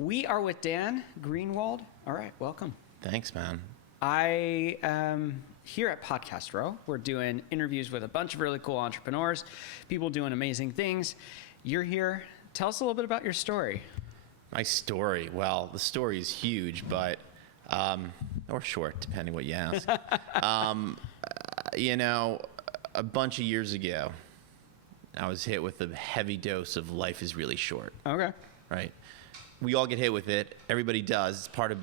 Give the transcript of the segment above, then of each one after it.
We are with Dan Greenwald. All right, welcome. Thanks, man. I am here at Podcast Row. We're doing interviews with a bunch of really cool entrepreneurs, people doing amazing things. You're here. Tell us a little bit about your story. My story. Well, the story is huge, but or short, depending what you ask. A bunch of years ago, I was hit with a heavy dose of life is really short. Okay. Right. We all get hit with it. Everybody does. It's part of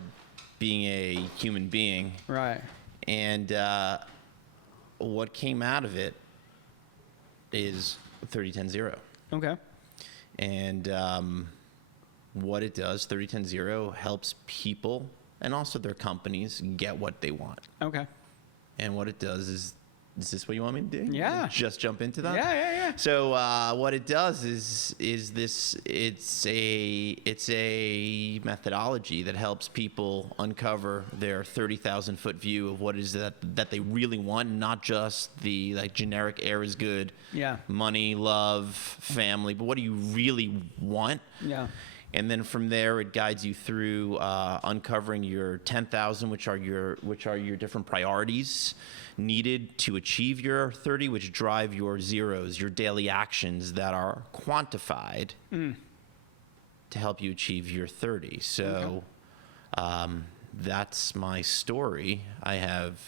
being a human being. Right. And what came out of it is 30-10-0. Okay. And what it does, 30-10-0, helps people and also their companies get what they want. Okay. And what it does is this what you want me to do? Yeah. Just jump into that? Yeah. So what it does is it's a methodology that helps people uncover their 30,000 foot view of what it is that they really want, not just the like generic air is good, money, love, family, but what do you really want? Yeah. And then from there, it guides you through uncovering your 10,000, which are your different priorities needed to achieve your 30, which drive your zeros, your daily actions that are quantified to help you achieve your 30. So that's my story. I have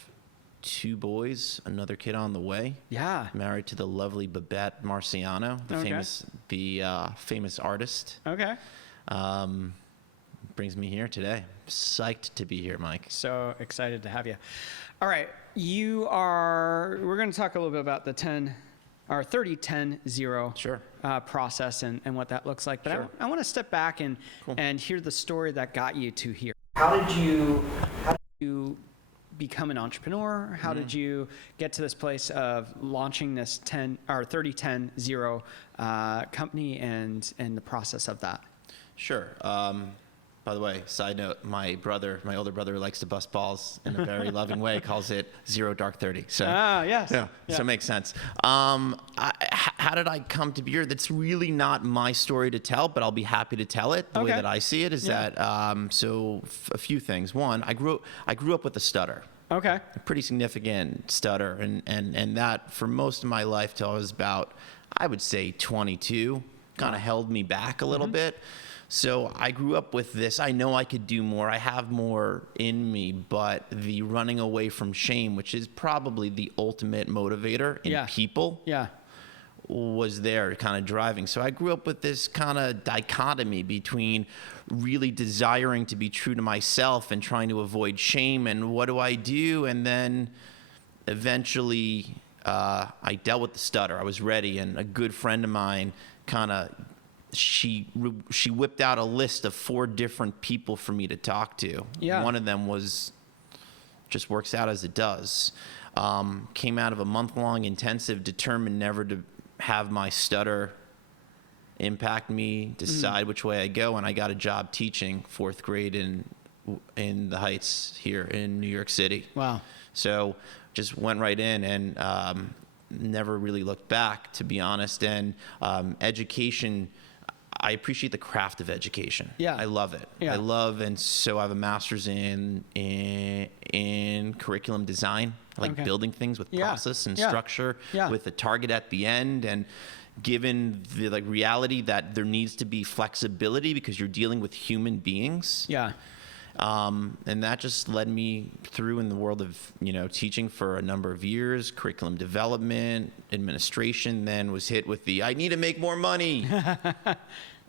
2 boys, another kid on the way. Yeah. Married to the lovely Babette Marciano, the famous artist. Okay. Brings me here today. Psyched to be here, Mike. So excited to have you. All right. We're going to talk a little bit about the 30-10-0 process and what that looks like. But Sure. I want to step back and Cool. and hear the story that got you to here. How did you become an entrepreneur? How did you get to this place of launching this 30-10-0 company and the process of that? Sure. By the way, side note, my older brother likes to bust balls in a very loving way, calls it 0 dark 30. So, yes. Yeah. So it makes sense. How did I come to be here? That's really not my story to tell, but I'll be happy to tell it. The way that I see it is that, a few things. One, I grew up with a stutter. Okay. A pretty significant stutter. And that for most of my life till I was about, I would say 22, kind of held me back a little bit. So I grew up with this. I know I could do more. I have more in me, but the running away from shame, which is probably the ultimate motivator in people, was there kind of driving. So I grew up with this kind of dichotomy between really desiring to be true to myself and trying to avoid shame and what do I do? And then eventually I dealt with the stutter. I was ready, and a good friend of mine she whipped out a list of 4 different people for me to talk to. Yeah. One of them was just works out as it does. Came out of a month-long intensive, determined never to have my stutter impact me, decide which way I go, and I got a job teaching 4th grade in the Heights here in New York City. Wow. So just went right in and never really looked back, to be honest. And education, I appreciate the craft of education. Yeah. I love it. Yeah. And so I have a master's in curriculum design, like building things with process and structure with a target at the end. And given the reality that there needs to be flexibility because you're dealing with human beings. Yeah. And that just led me through in the world of, teaching for a number of years, curriculum development, administration, then was hit with I need to make more money.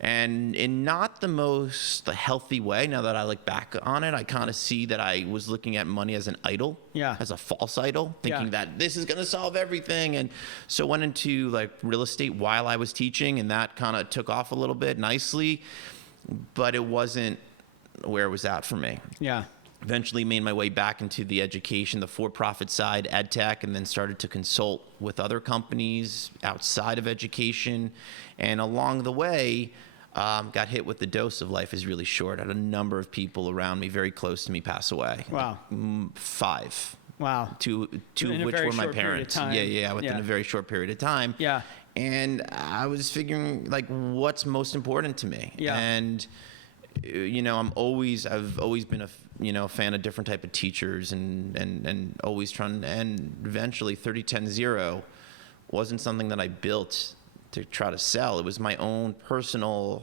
And in not the most healthy way, now that I look back on it, I kind of see that I was looking at money as an idol, as a false idol, thinking that this is going to solve everything. And so went into real estate while I was teaching, and that kind of took off a little bit nicely, but it wasn't where it was at for me. Yeah. Eventually made my way back into the education, the for-profit side, ed tech, and then started to consult with other companies outside of education. And along the way, got hit with the dose of life is really short. I had a number of people around me, very close to me, pass away. Wow. 5. Wow. Two of which were my parents. Within a very short period of time. Yeah. And I was figuring, what's most important to me? Yeah. And I've always been a fan of different type of teachers and always trying, and eventually 30-10-0 wasn't something that I built to try to sell. It was my own personal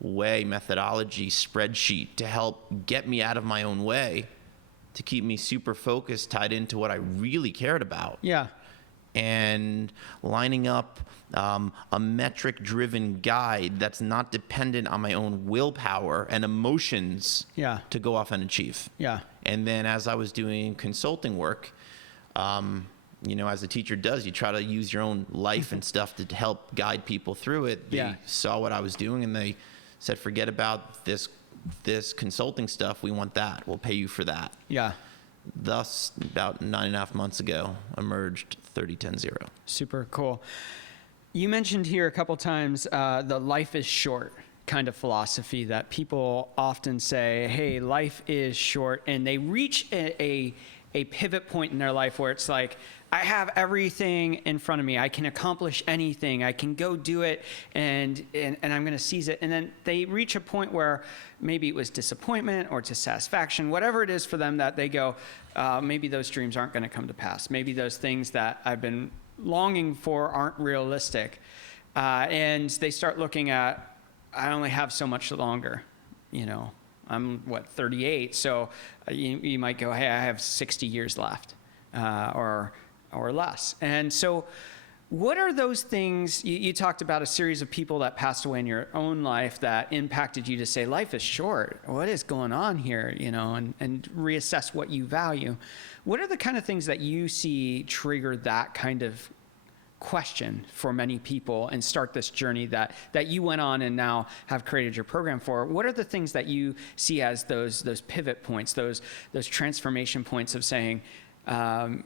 way, methodology, spreadsheet to help get me out of my own way, to keep me super focused, tied into what I really cared about. Yeah. And lining up a metric-driven guide that's not dependent on my own willpower and emotions to go off and achieve. Yeah. And then as I was doing consulting work, as a teacher does, you try to use your own life and stuff to help guide people through it. They saw what I was doing and they said, forget about this consulting stuff. We want that. We'll pay you for that. Yeah. Thus, about 9.5 months ago, emerged 30-10-0. Super cool. You mentioned here a couple times the life is short kind of philosophy that people often say, hey, life is short, and they reach a pivot point in their life where it's like, I have everything in front of me. I can accomplish anything. I can go do it, and I'm going to seize it. And then they reach a point where maybe it was disappointment or dissatisfaction, whatever it is for them, that they go, maybe those dreams aren't going to come to pass. Maybe those things that I've been longing for aren't realistic. And they start looking at, I only have so much longer, I'm 38, so you might go, hey, I have 60 years left, or less. And so what are those things, you talked about a series of people that passed away in your own life that impacted you to say, life is short, what is going on here, and reassess what you value. What are the kind of things that you see trigger that kind of question for many people and start this journey that you went on and now have created your program for? What are the things that you see as those pivot points, those transformation points of saying, I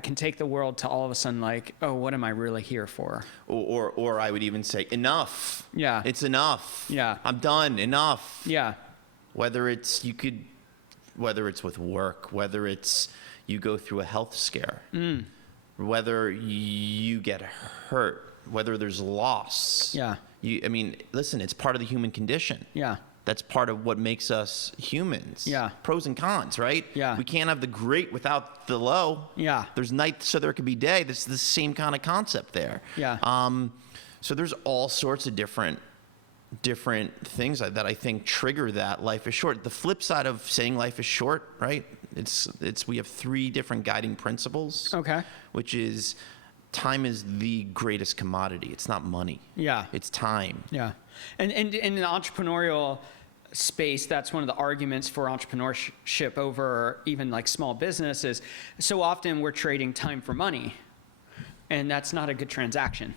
can take the world to all of a sudden like, oh, what am I really here for? Or I would even say, enough. Yeah. It's enough. Yeah. I'm done. Enough. Yeah. Whether it's with work, whether it's you go through a health scare, whether you get hurt, whether there's loss. Yeah. Listen, it's part of the human condition. Yeah. That's part of what makes us humans. Yeah. Pros and cons, right? Yeah. We can't have the great without the low. Yeah. There's night so there could be day. This is the same kind of concept there. Yeah. So there's all sorts of different things that I think trigger that life is short. The flip side of saying life is short, right? We have 3 different guiding principles. Okay. Which is, time is the greatest commodity. It's not money. Yeah. It's time. Yeah. And in the entrepreneurial space, that's one of the arguments for entrepreneurship over even like small businesses. So often we're trading time for money, and that's not a good transaction,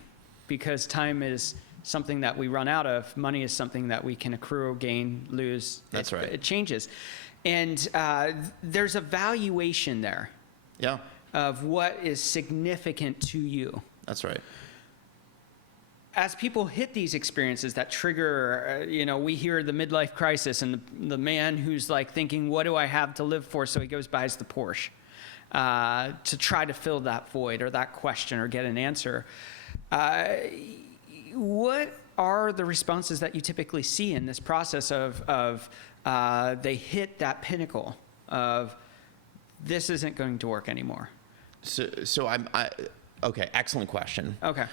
because time is something that we run out of. Money is something that we can accrue, gain, lose. That's right. It changes. And there's a valuation there. Yeah. Of what is significant to you. That's right. As people hit these experiences that trigger, we hear the midlife crisis and the man who's like thinking, what do I have to live for? So he goes buys the Porsche to try to fill that void or that question or get an answer. What are the responses that you typically see in this process of they hit that pinnacle of, this isn't going to work anymore? So okay, excellent question. Okay.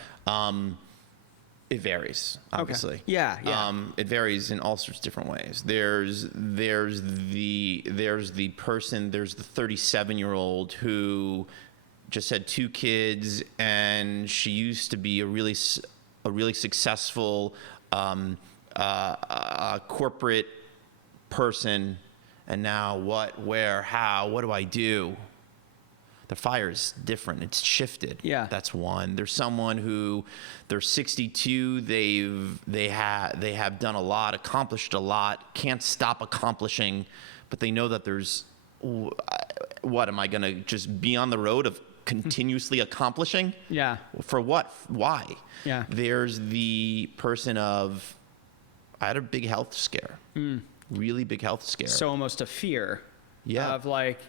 It varies, obviously. Okay. Yeah. It varies in all sorts of different ways. There's the 37-year-old who just had 2 kids, and she used to be a really successful corporate person, and now what, where, how, what do I do? The fire's different. It's shifted. Yeah. That's one. There's someone who they're 62. They have done a lot, accomplished a lot, can't stop accomplishing, but they know that there's, what, am I going to just be on the road of continuously accomplishing? Yeah. For what? Why? Yeah. There's the person of, I had a big health scare. Really big health scare. So almost a fear. Yeah. Of like,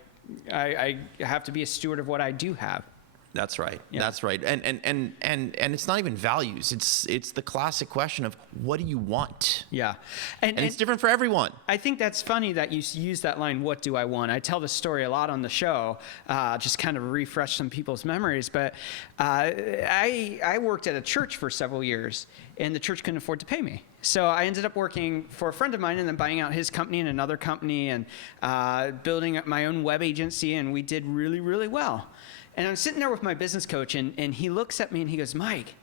I have to be a steward of what I do have. That's right. Yeah. That's right. And it's not even values. It's the classic question of what do you want? Yeah. And it's different for everyone. I think that's funny that you use that line, what do I want? I tell this story a lot on the show, just kind of refresh some people's memories. But I worked at a church for several years, and the church couldn't afford to pay me. So I ended up working for a friend of mine and then buying out his company and another company and building up my own web agency, and we did really, really well. And I'm sitting there with my business coach, and he looks at me and he goes, Mike,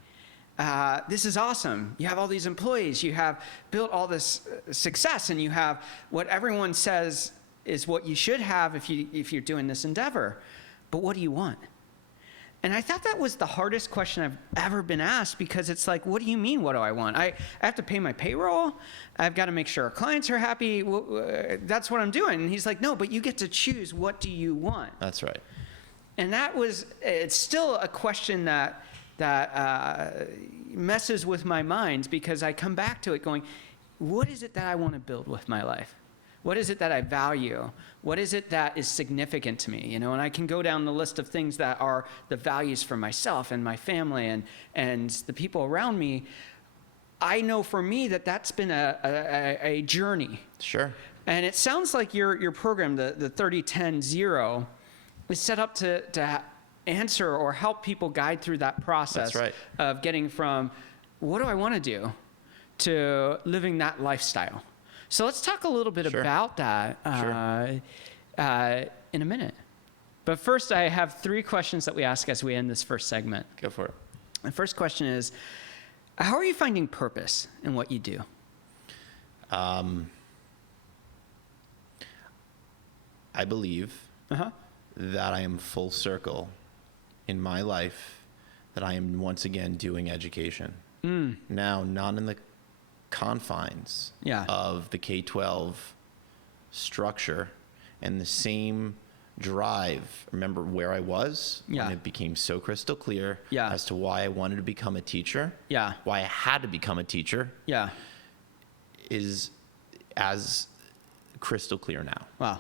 this is awesome. You have all these employees. You have built all this success, and you have what everyone says is what you should have if you're doing this endeavor. But what do you want? And I thought that was the hardest question I've ever been asked, because it's like, what do you mean, what do I want? I have to pay my payroll. I've got to make sure our clients are happy. That's what I'm doing. And he's like, no, but you get to choose, what do you want? That's right. And it's still a question that messes with my mind, because I come back to it going, what is it that I want to build with my life? What is it that I value? What is it that is significant to me? And I can go down the list of things that are the values for myself and my family and the people around me. I know for me that's been a journey. Sure. And it sounds like your program, the 30-10-0, is set up to answer or help people guide through that process. That's right. Of getting from what do I want to do to living that lifestyle. So let's talk a little bit Sure. about that in a minute. But first, I have 3 questions that we ask as we end this first segment. Go for it. The first question is, how are you finding purpose in what you do? I believe that I am full circle in my life, that I am once again doing education. Now, not in the confines of the K-12 structure and the same drive. Remember where I was when it became so crystal clear as to why I wanted to become a teacher, why I had to become a teacher, is as crystal clear now. Wow.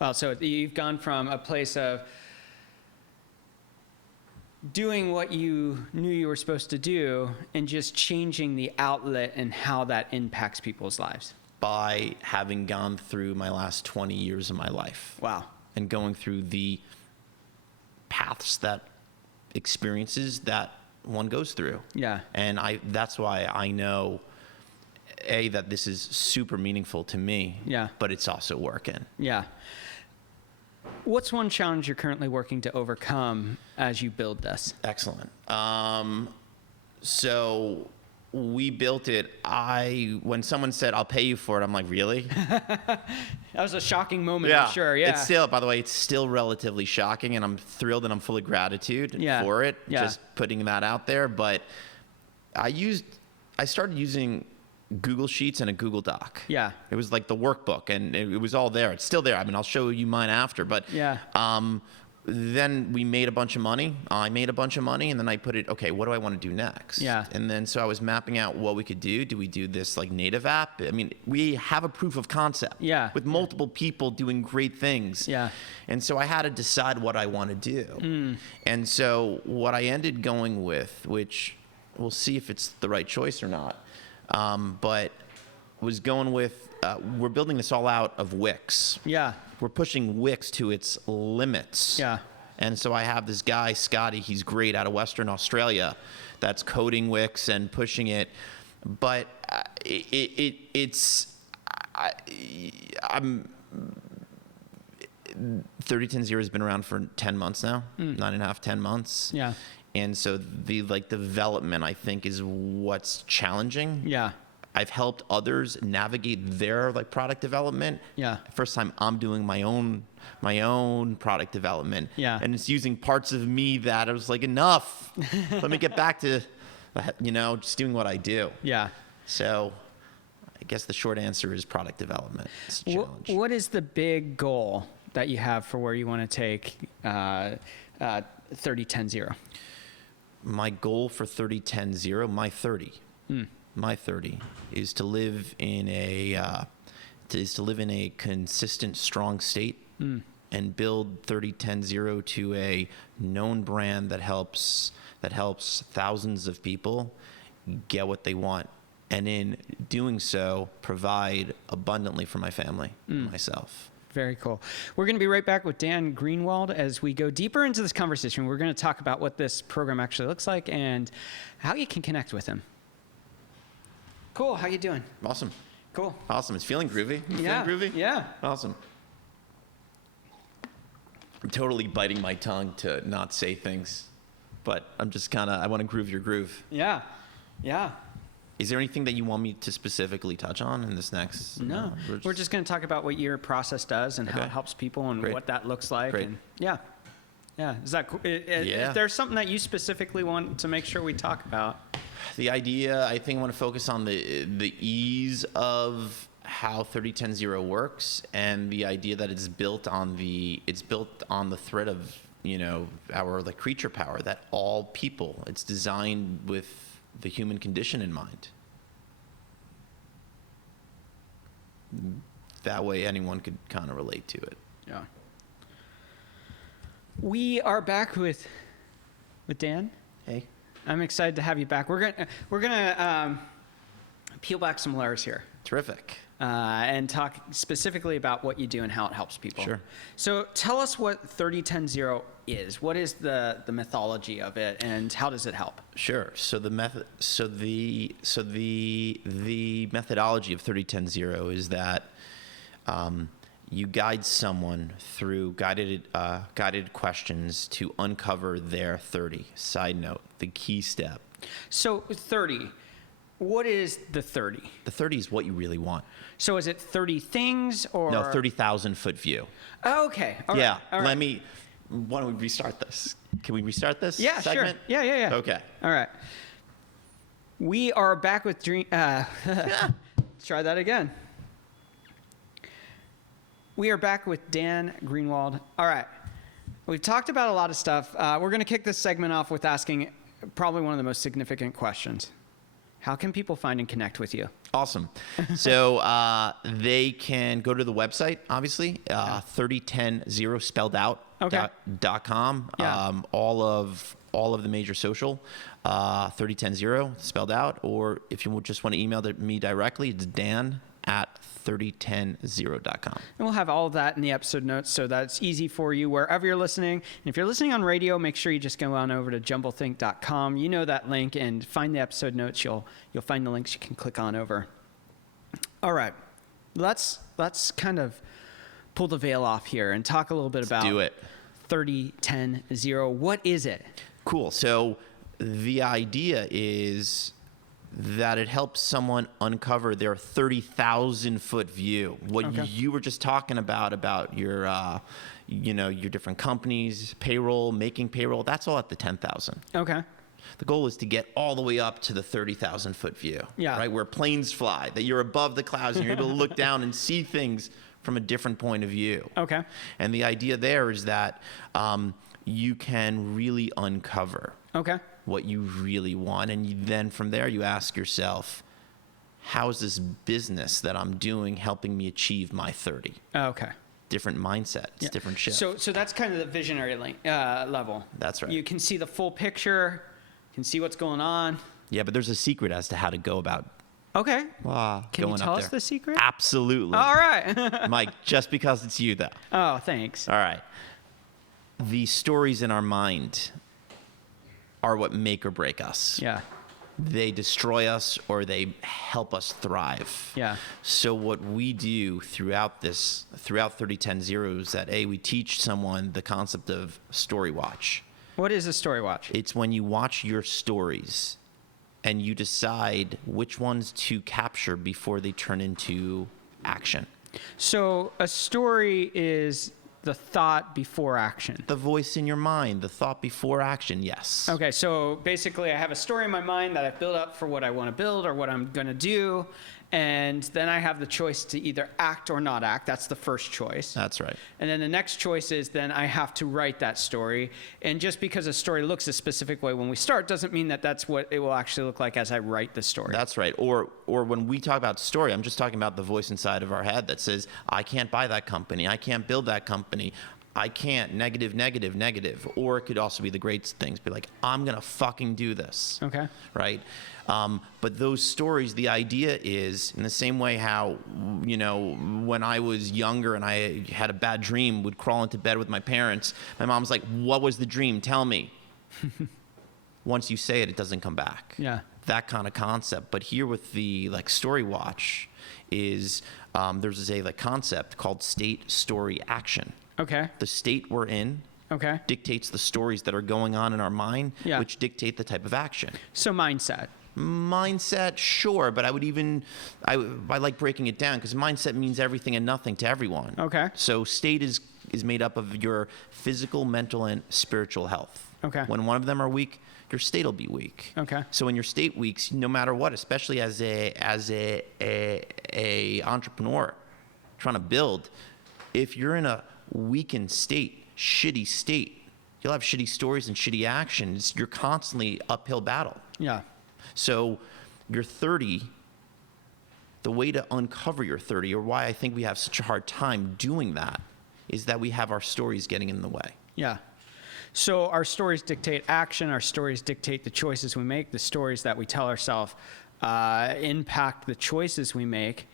Well, so you've gone from a place of doing what you knew you were supposed to do and just changing the outlet and how that impacts people's lives. By having gone through my last 20 years of my life. Wow. And going through the experiences that one goes through. Yeah. And that's why I know, that this is super meaningful to me. Yeah. But it's also working. Yeah. What's one challenge you're currently working to overcome as you build this? Excellent. So we built it. When someone said, I'll pay you for it, I'm like, really? That was a shocking moment, I'm sure. Yeah. It's still, by the way, it's still relatively shocking, and I'm thrilled and I'm full of gratitude for it. Just putting that out there. But I started using Google Sheets and a Google Doc. Yeah. It was like the workbook, and it was all there. It's still there. I mean, I'll show you mine after. But then we made a bunch of money. I made a bunch of money, and then I put it, okay, what do I want to do next? Yeah. And then so I was mapping out what we could do. Do we do this like native app? I mean, we have a proof of concept with multiple people doing great things. Yeah. And so I had to decide what I want to do. And so what I ended going with, which we'll see if it's the right choice or not, but was going with, we're building this all out of Wix. Yeah. We're pushing Wix to its limits. Yeah. And so I have this guy, Scotty, he's great, out of Western Australia, that's coding Wix and pushing it. But I'm 30-10-0 has been around for 10 months now, 9.5, 10 months. Yeah. And so the development, I think, is what's challenging. Yeah. I've helped others navigate their product development. Yeah. First time I'm doing my own product development. Yeah. And it's using parts of me that I was like, enough. Let me get back to, just doing what I do. Yeah. So I guess the short answer is product development. It's a challenge. What is the big goal that you have for where you want to take 30-10-0? My goal for 30-10-0, my 30 is to live in a consistent, strong state and build 3010 to a known brand that helps thousands of people get what they want, and in doing so provide abundantly for my family and myself. Very cool. We're going to be right back with Dan Greenwald as we go deeper into this conversation. We're going to talk about what this program actually looks like and how you can connect with him. Cool. How you doing? Awesome. Cool. Awesome. It's feeling groovy. Yeah. Feeling groovy? Yeah. Awesome. I'm totally biting my tongue to not say things, but I'm just I want to groove your groove. Yeah. Yeah. Is there anything that you want me to specifically touch on in this next? No. We're just going to talk about what your process does and how it helps people and what that looks like. Great. And yeah. Yeah. Is that cool? If there's something that you specifically want to make sure we talk about? The idea, I think I want to focus on the ease of how 3010 works, and the idea that it's built on the thread of, our creature power, that all people, it's designed with the human condition in mind. That way anyone could kind of relate to it. Yeah. We are back with Dan. Hey. I'm excited to have you back. We're gonna peel back some layers here. Terrific. And talk specifically about what you do and how it helps people. Sure. So tell us what 3010 is. What is the mythology of it, and how does it help? Sure. So the methodology of 3010 is that you guide someone through guided questions to uncover their 30. Side note: the key step. So 30. What is the 30? The 30 is what you really want. So is it 30 things or? No, 30,000 foot view. Oh, okay. All yeah. Right. All right. Why don't we restart this? Can we restart this? Yeah, segment? Sure. Yeah. Okay. All right. We are back with Let's try that again. We are back with Dan Greenwald. All right. We've talked about a lot of stuff. We're going to kick this segment off with asking probably one of the most significant questions. How can people find and connect with you? Awesome. So they can go to the website, obviously, 3010 spelled out Okay. .com. Yeah. All of the major social, 3010 spelled out. Or if you just want to email me directly, it's dan@3010.com. And we'll have all of that in the episode notes so that it's easy for you wherever you're listening. And if you're listening on radio, make sure you just go on over to jumblethink.com. You know that link, and find the episode notes. You'll find the links you can click on over. All right. Let's kind of pull the veil off here and talk a little bit about do it. 3010. What is it? Cool. So the idea is that it helps someone uncover their 30,000 foot view. What you were just talking about your, your different companies, payroll, making payroll, that's all at the 10,000. Okay. The goal is to get all the way up to the 30,000 foot view. Yeah. Right, where planes fly, that you're above the clouds and you're able to look down and see things from a different point of view. Okay. And the idea there is that you can really uncover what you really want. And then from there, you ask yourself, how is this business that I'm doing helping me achieve my 30? Okay. Different mindset. It's different shift. So that's kind of the visionary level. That's right. You can see the full picture, can see what's going on. Yeah, but there's a secret as to how to go about Okay. going Can you tell up us there. the secret? Absolutely. All right. Mike, just because it's you, though. Oh, thanks. All right. The stories in our mind are what make or break us. Yeah. They destroy us or they help us thrive. Yeah. So what we do throughout 3010 is that we teach someone the concept of story watch. What is a story watch? It's when you watch your stories and you decide which ones to capture before they turn into action. So a story is the thought before action. The voice in your mind, the thought before action, yes. Okay, so basically I have a story in my mind that I've built up for what I want to build or what I'm going to do, And then I have the choice to either act or not act. That's the first choice. That's right. And then the next choice is then I have to write that story. And just because a story looks a specific way when we start doesn't mean that that's what it will actually look like as I write the story. That's right. Or when we talk about story, I'm just talking about the voice inside of our head that says, I can't buy that company. I can't build that company. I can't, negative, negative, negative. Or it could also be the great things, be like, I'm going to fucking do this. Okay. Right? But those stories, the idea is in the same way how, you know, when I was younger and I had a bad dream, would crawl into bed with my parents. My mom's like, what was the dream? Tell me. Once you say it, it doesn't come back. Yeah. That kind of concept. But here with the like story watch is there's a like concept called state, story, action. Okay. The state we're in Okay. dictates the stories that are going on in our mind, Yeah. which dictate the type of action. So mindset. Mindset, sure, but I like breaking it down because mindset means everything and nothing to everyone. Okay. So state is made up of your physical, mental, and spiritual health. Okay. When one of them are weak, your state will be weak. Okay. So when your state weaks, no matter what, especially as a entrepreneur trying to build, if you're in a weakened state, shitty state, you'll have shitty stories and shitty actions. You're constantly uphill battle. Yeah. So you're 30, the way to uncover your 30, or why I think we have such a hard time doing that, is that we have our stories getting in the way. Yeah. So our stories dictate action. Our stories dictate the choices we make. The stories that we tell ourselves impact the choices we make.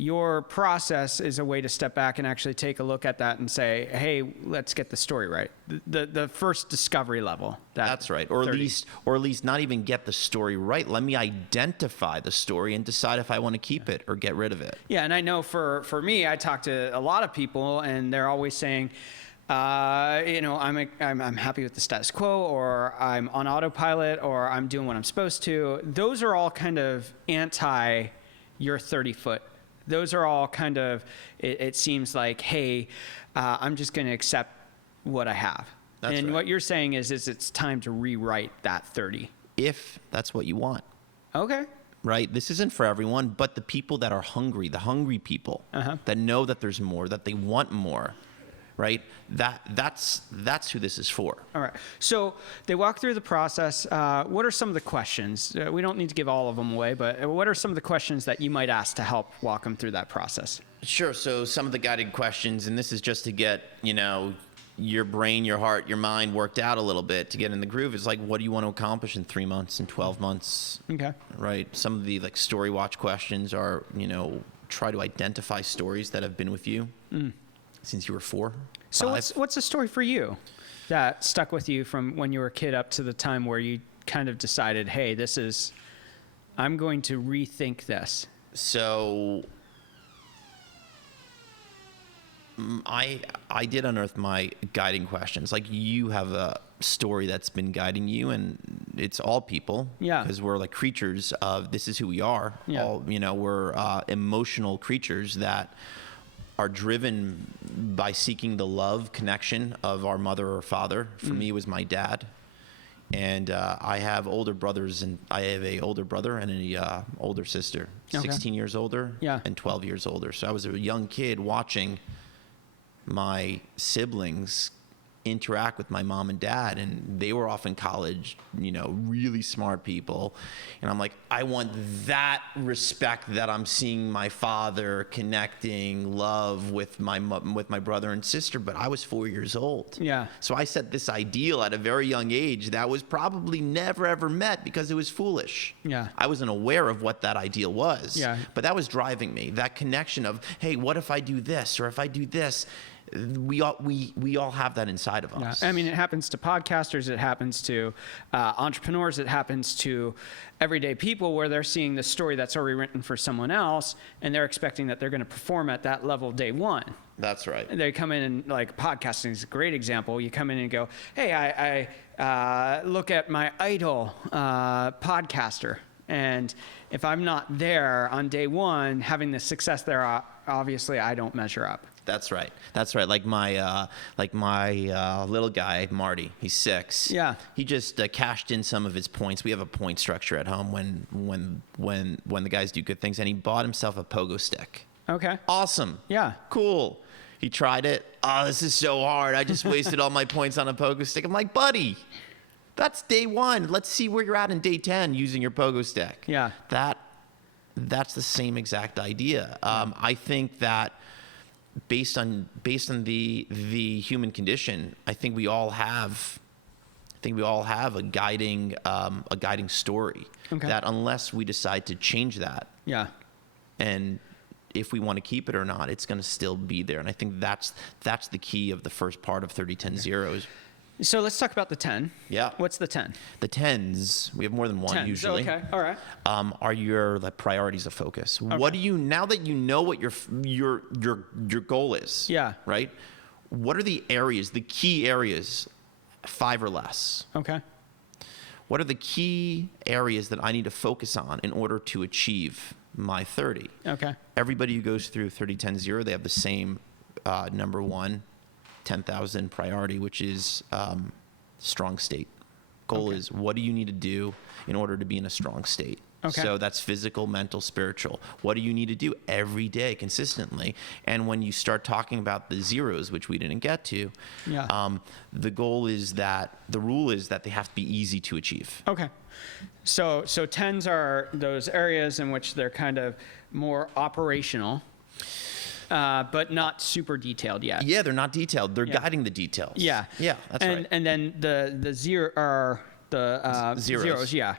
Your process is a way to step back and actually take a look at that and say, hey, let's get the story right. The first discovery level. That's right. Or at least not even get the story right. Let me identify the story and decide if I want to keep it or get rid of it. Yeah, and I know for me, I talk to a lot of people, and they're always saying, you know, I'm happy with the status quo, or I'm on autopilot, or I'm doing what I'm supposed to. Those are all kind of anti your 30-foot. Those are all kind of, it seems like, hey, I'm just going to accept what I have. That's and right. what you're saying is it's time to rewrite that 30. If that's what you want. Okay. Right? This isn't for everyone, but the people that are hungry, the hungry people that know that there's more, that they want more, right? That's who this is for. All right. So they walk through the process. What are some of the questions? We don't need to give all of them away, but what are some of the questions that you might ask to help walk them through that process? Sure. So some of the guided questions, and this is just to get, you know, your brain, your heart, your mind worked out a little bit to get in the groove, is like, what do you want to accomplish in 3 months, in 12 months? Okay. Right. Some of the like story watch questions are, you know, try to identify stories that have been with you since you were 4. So 5. what's a story for you that stuck with you from when you were a kid up to the time where you kind of decided, hey, I'm going to rethink this? So I did unearth my guiding questions. Like, you have a story that's been guiding you, and it's all people. Yeah. Because we're like creatures of, this is who we are. Yeah. All, you know, we're emotional creatures that are driven by seeking the love, connection of our mother or father. For me, it was my dad. And I have older brothers, and I have a older brother and a older sister, Okay. 16 years older and 12 years older. So I was a young kid watching my siblings interact with my mom and dad, and they were off in college, you know, really smart people. And I'm like, I want that respect that I'm seeing my father connecting love with my brother and sister. But I was 4 years old. Yeah. So I set this ideal at a very young age that was probably never ever met because it was foolish. Yeah. I wasn't aware of what that ideal was. Yeah. But that was driving me. That connection of, hey, what if I do this, or if I do this? We all have that inside of us. Yeah. I mean, it happens to podcasters, it happens to entrepreneurs, it happens to everyday people, where they're seeing the story that's already written for someone else, and they're expecting that they're going to perform at that level day one. That's right. They come in, and like podcasting is a great example. You come in and go, hey, I look at my idol podcaster, And if I'm not there on day one, having the success there, obviously I don't measure up. That's right. That's right. Like my little guy, Marty, he's 6. Yeah. He just cashed in some of his points. We have a point structure at home when the guys do good things, and he bought himself a pogo stick. Okay. Awesome. Yeah. Cool. He tried it. Oh, this is so hard. I just wasted all my points on a pogo stick. I'm like, buddy, that's day 1. Let's see where you're at in day 10 using your pogo stick. Yeah. That's the same exact idea. I think that based on the human condition, I think we all have a guiding story. Okay. That unless we decide to change that, Yeah. and if we want to keep it or not, it's going to still be there. And I think that's the key of the first part of 30-10-0. So let's talk about the 10. Yeah. What's the 10? The 10s, we have more than one 10s. usually. Okay. All right. Are your priorities of focus. Okay. What do you, now that you know what your goal is? Yeah. Right? What are the areas, the key areas, 5 or less? Okay. What are the key areas that I need to focus on in order to achieve my 30? Okay. Everybody who goes through 30-10-0, they have the same number 1, 10,000 priority, which is strong state. Goal is, what do you need to do in order to be in a strong state? Okay. So that's physical, mental, spiritual. What do you need to do every day consistently? And when you start talking about the zeros, which we didn't get to, the rule is that they have to be easy to achieve. Okay. So 10s are those areas in which they're kind of more operational, but not super detailed yet. Yeah, they're not detailed. They're guiding the details. Yeah. Yeah, that's right. And then the zero are the zeros. Yeah.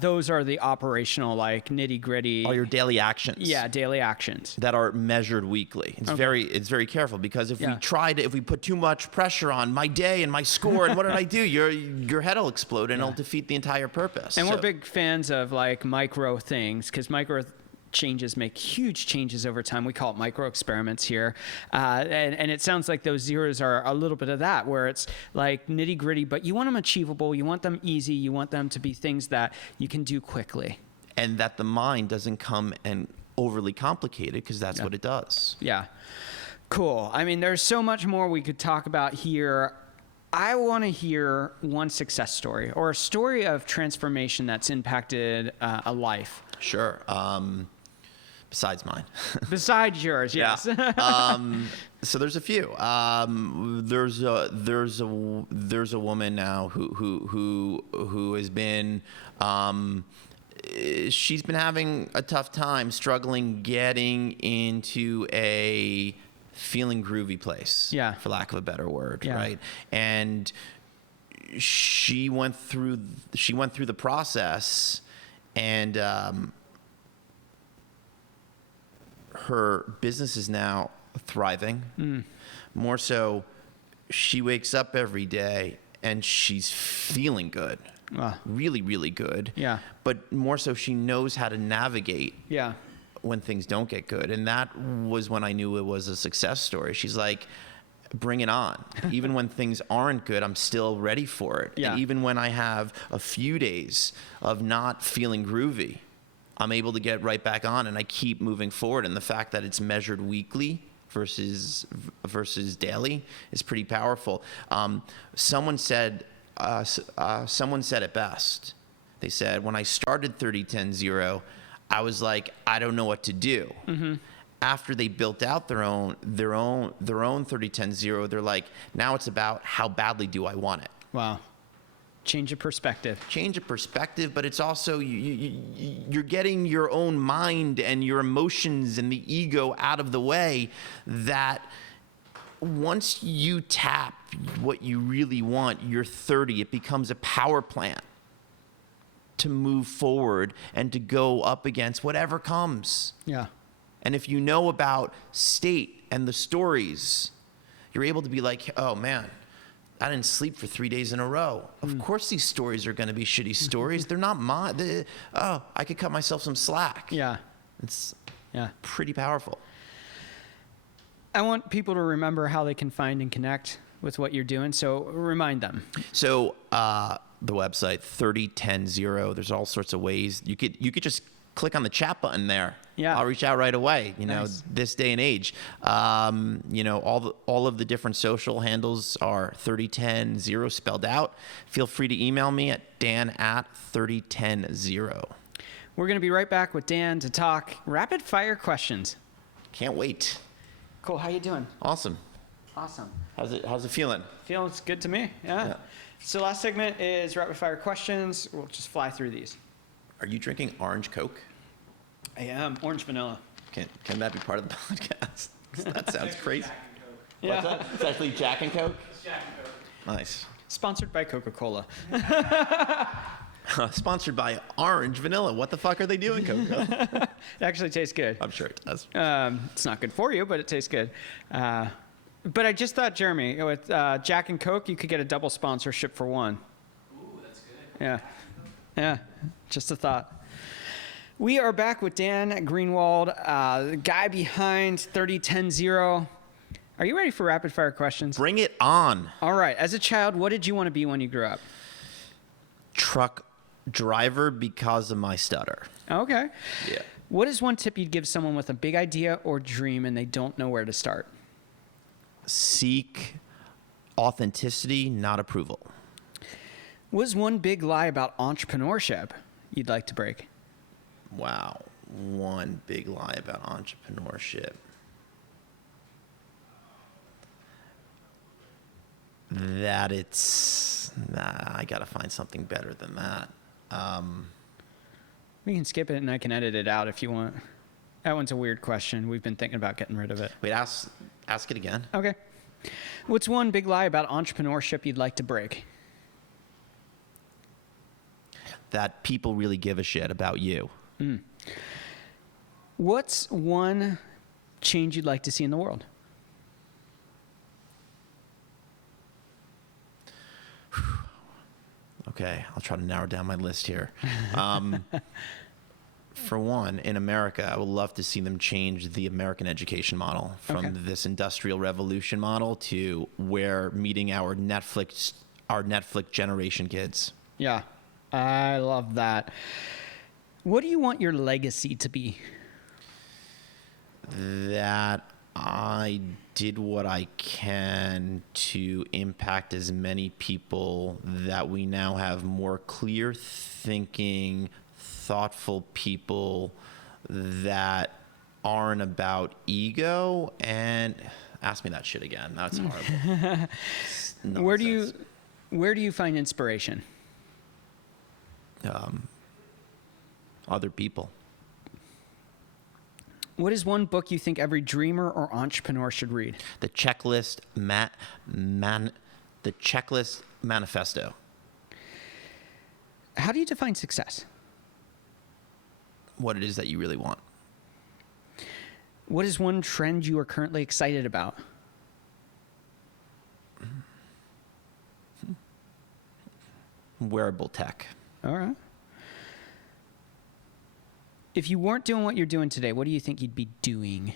Those are the operational, like nitty gritty. All your daily actions. Yeah, daily actions. That are measured weekly. It's very careful, because if we put too much pressure on my day and my score and what did I do, your head will explode and it'll defeat the entire purpose. And we're big fans of like micro things, because micro changes make huge changes over time. We call it micro experiments here. And it sounds like those zeros are a little bit of that, where it's like nitty gritty, but you want them achievable. You want them easy. You want them to be things that you can do quickly. And that the mind doesn't come and overly complicated, because that's what it does. Yeah. Cool. I mean, there's so much more we could talk about here. I want to hear one success story, or a story of transformation that's impacted a life. Sure. Besides mine. Besides yours, yes. So there's a few. There's a woman now who has been she's been having a tough time struggling getting into a feeling groovy place, for lack of a better word, right? And she went through the process, and her business is now thriving. More so, she wakes up every day and she's feeling good. Really, really good. Yeah. But more so, she knows how to navigate when things don't get good. And that was when I knew it was a success story. She's like, bring it on. Even when things aren't good, I'm still ready for it. And even when I have a few days of not feeling groovy, I'm able to get right back on, and I keep moving forward. And the fact that it's measured weekly versus daily is pretty powerful. Someone said it best. They said, when I started 30-10-0, I was like, I don't know what to do. Mm-hmm. After they built out their own 30-10-0, they're like, now it's about how badly do I want it. Wow. Change of perspective. But it's also you're getting your own mind and your emotions and the ego out of the way, that once you tap what you really want, you're 30, it becomes a power plant to move forward and to go up against whatever comes. Yeah. And if you know about state and the stories, you're able to be like, oh man, I didn't sleep for 3 days in a row. Of course these stories are going to be shitty stories. They're not mine. I could cut myself some slack. Yeah. It's pretty powerful. I want people to remember how they can find and connect with what you're doing. So remind them. So the website 30100. There's all sorts of ways you could just click on the chat button there. Yeah. I'll reach out right away. Nice. This day and age, all of the different social handles are 30100 spelled out. Feel free to email me at dan@30100. We're going to be right back with Dan to talk rapid fire questions. Can't wait. Cool. How you doing? Awesome. Awesome. How's it feeling? Feels good to me. Yeah. Yeah. So last segment is rapid fire questions. We'll just fly through these. Are you drinking orange Coke? I am. Orange vanilla. Can that be part of the podcast? That sounds crazy. Yeah. What's that? It's actually Jack and Coke? It's Jack and Coke. Nice. Sponsored by Coca-Cola. Sponsored by Orange Vanilla. What the fuck are they doing, Coke? It actually tastes good. I'm sure it does. It's not good for you, but it tastes good. But I just thought, Jeremy, with Jack and Coke, you could get a double sponsorship for one. Ooh, that's good. Yeah. Yeah. Just a thought. We are back with Dan Greenwald, the guy behind 30100. Are you ready for rapid fire questions? Bring it on. All right. As a child, what did you want to be when you grew up? Truck driver because of my stutter. Okay. Yeah. What is one tip you'd give someone with a big idea or dream and they don't know where to start? Seek authenticity, not approval. What is one big lie about entrepreneurship you'd like to break? Wow. One big lie about entrepreneurship. That I got to find something better than that. We can skip it and I can edit it out if you want. That one's a weird question. We've been thinking about getting rid of it. Wait, ask it again. Okay. What's one big lie about entrepreneurship you'd like to break? That people really give a shit about you. What's one change you'd like to see in the world? Okay, I'll try to narrow down my list here. For one, in America, I would love to see them change the American education model from Okay. this industrial revolution model to where meeting our Netflix generation kids. Yeah, I love that. What do you want your legacy to be? That I did what I can to impact as many people, that we now have more clear thinking, thoughtful people that aren't about ego. And ask me that shit again. That's horrible. Where do you find inspiration? Other people. What is one book you think every dreamer or entrepreneur should read? The Checklist the Checklist Manifesto. How do you define success? What it is that you really want. What is one trend you are currently excited about? Wearable tech. All right. If you weren't doing what you're doing today, what do you think you'd be doing?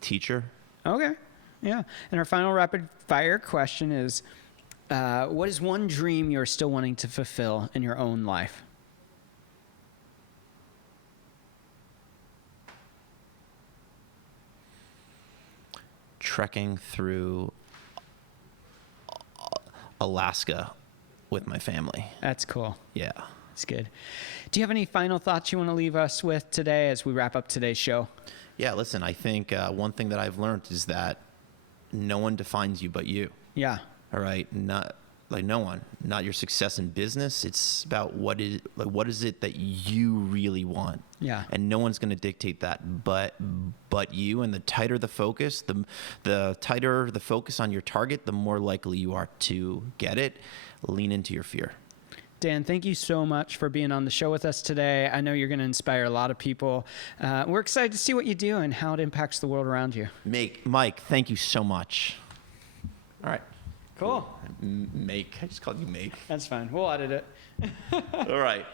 Teacher. Okay. Yeah. And our final rapid fire question is, what is one dream you're still wanting to fulfill in your own life? Trekking through Alaska with my family. That's cool. Yeah. That's good. Do you have any final thoughts you want to leave us with today as we wrap up today's show? Yeah, listen, I think one thing that I've learned is that no one defines you but you. Yeah. All right? Not like no one. Not your success in business. It's about what is it that you really want. Yeah. And no one's going to dictate that but you. And the tighter the focus, the tighter the focus on your target, the more likely you are to get it. Lean into your fear. Dan, thank you so much for being on the show with us today. I know you're going to inspire a lot of people. We're excited to see what you do and how it impacts the world around you. Mike, thank you so much. All right. Cool. Make. I just called you Make. That's fine. We'll edit it. All right.